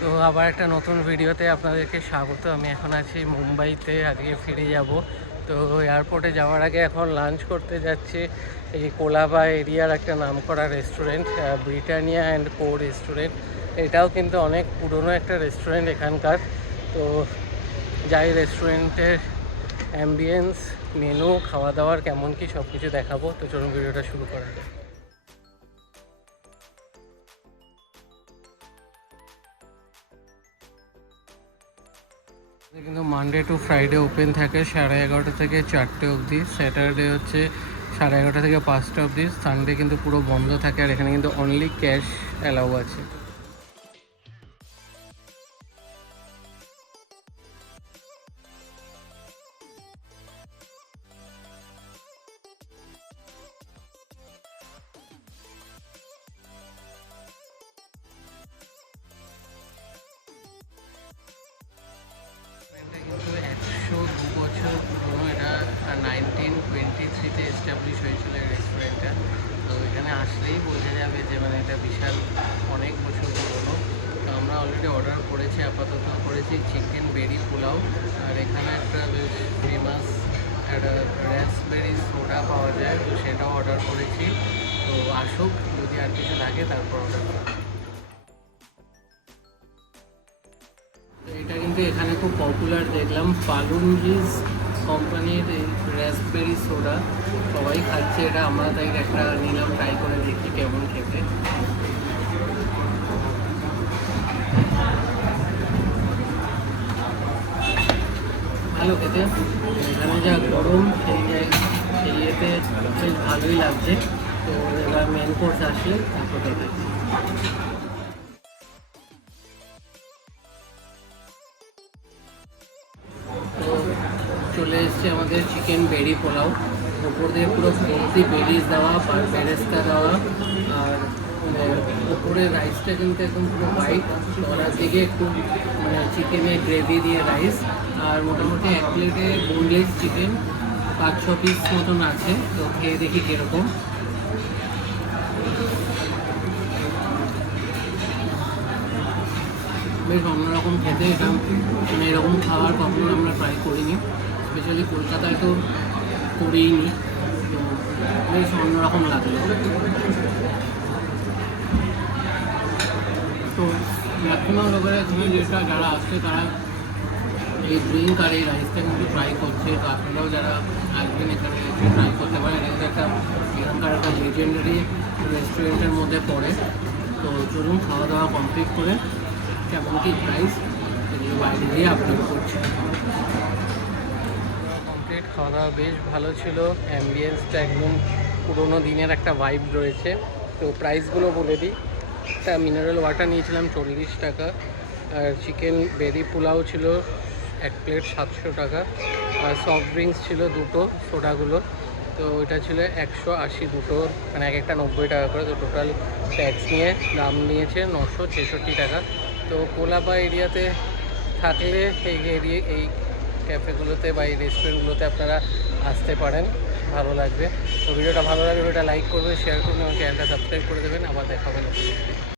তো আবার একটা নতুন ভিডিওতে আপনাদেরকে স্বাগত। আমি এখন আছি মুম্বাইতে, আজকে ফিরে যাব। তো এয়ারপোর্টে যাওয়ার আগে এখন লাঞ্চ করতে যাচ্ছি এই কোলাবা এরিয়ার একটা নামকরা restaurant, Britannia and co restaurant. এটাও কিন্তু অনেক পুরনো একটা রেস্টুরেন্ট এখানকার। তো যাই রেস্টুরেন্টের অ্যাম্বিয়েন্স, মেনু, খাওয়া দাওয়ার কেমন কি সব কিছু দেখাবো। তো চলুন ভিডিওটা শুরু করা যায়। কিন্তু মানডে টু ফ্রাইডে ওপেন থাকে 11:30 থেকে 4টে অবধি। স্যাটারডে হচ্ছে 11:30 থেকে 5টা অবধি। সানডে কিন্তু পুরো বন্ধ থাকে, আর এখানে কিন্তু অনলি ক্যাশ অ্যালাউ আছে। এটা কিন্তু 102 বছর পুরনো। এটা 1923-তে এস্টাবলিশ হয়েছিল এই রেস্টুরেন্টটা। তো এখানে আসলেই বোঝা যাবে যে মানে এটা বিশাল অনেক বছর পুরনো। তো আমরা অলরেডি অর্ডার করেছি, আপাতত করেছি চিকেন বেরি পোলাও। আর এখানে একটা বেশ ফেমাস একটা র্যাসবেরি সোডা পাওয়া যায়, তো সেটাও অর্ডার করেছি। তো আসুক, যদি আর কিছু লাগে তারপর অর্ডার করব। এটা কিন্তু এখানে খুব পপুলার দেখলাম, পালুঞ্জিস কোম্পানির এই র্যাসবেরি সোডা। সবাই খাচ্ছে এটা, আমরা তাই একটা নিলাম, ট্রাই করে দেখি কেমন খেতে। ভালো খেতে, এখানে যা গরম সেই ইয়েতে বেশ ভালোই লাগছে। তো এবার মেন কোর্স আসলে তারপর দেখাচ্ছি। তো চলে এসছে আমাদের চিকেন বেরি পোলাও। উপর দিয়ে পুরো ভর্তি বেরিজ দেওয়া, বেরেস্তা দেওয়া। আর উপরে রাইসটা কিন্তু একদম পুরো হোয়াইট, তলার দিকে একটু মানে চিকেনের গ্রেভি দিয়ে রাইস। আর মোটামুটি এক প্লেটে বোনলেস চিকেন 5-6 পিস মতন আছে। তো খেয়ে দেখি কীরকম। বেশ অন্যরকম খেতে এটা, মানে এরকম খাবার কখনো আমরা ট্রাই করিনি, স্পেশালি কলকাতায় তো করিনি। তো বেশ অন্যরকম লাগলো। তো ম্যাক্সিমাম লোকেরা এখানে যেটা যারা আসছে তারা এই ড্রিঙ্ক আর এই রাইসটা কিন্তু ট্রাই করছে। তো আপনারাও যারা আসবেন এখানে ট্রাই করতে পারেন। এটা একটা এখানকার একটা লেজেন্ডারি রেস্টুরেন্টের মধ্যে পড়ে। তো চলুন খাওয়া দাওয়া কমপ্লিট করে কেমন কি প্রাইস এগুলো বাইরে দিয়ে আপলোড করছি। কমপ্লিট খাওয়া দাওয়া বেশ ভালো ছিল, অ্যাম্বিয়েন্সটা একদম পুরোনো দিনের একটা ভাইব রয়েছে। তো প্রাইসগুলো বলে দিই। একটা মিনারেল ওয়াটার নিয়েছিলাম 40 টাকা, আর চিকেন বেরি পোলাও ছিল 1 প্লেট 700 টাকা, আর সফট ড্রিঙ্কস ছিল দুটো, সোডাগুলো। তো ওইটা ছিল 180 দুটো, মানে এক একটা 90 টাকা করে। তো টোটাল ট্যাক্স নিয়ে দাম নিয়েছে 966 টাকা। তো কোলাবা এরিয়াতে থাকলে এই ক্যাফেগুলোতে বা এই রেস্টুরেন্টগুলোতে আপনারা আসতে পারেন, ভালো লাগবে। তো ভিডিওটা ভালো লাগবে, ভিডিওটা লাইক করবে, শেয়ার করবেন এবং চ্যানেলটা সাবস্ক্রাইব করে দেবেন। আবার দেখা হবে নতুন।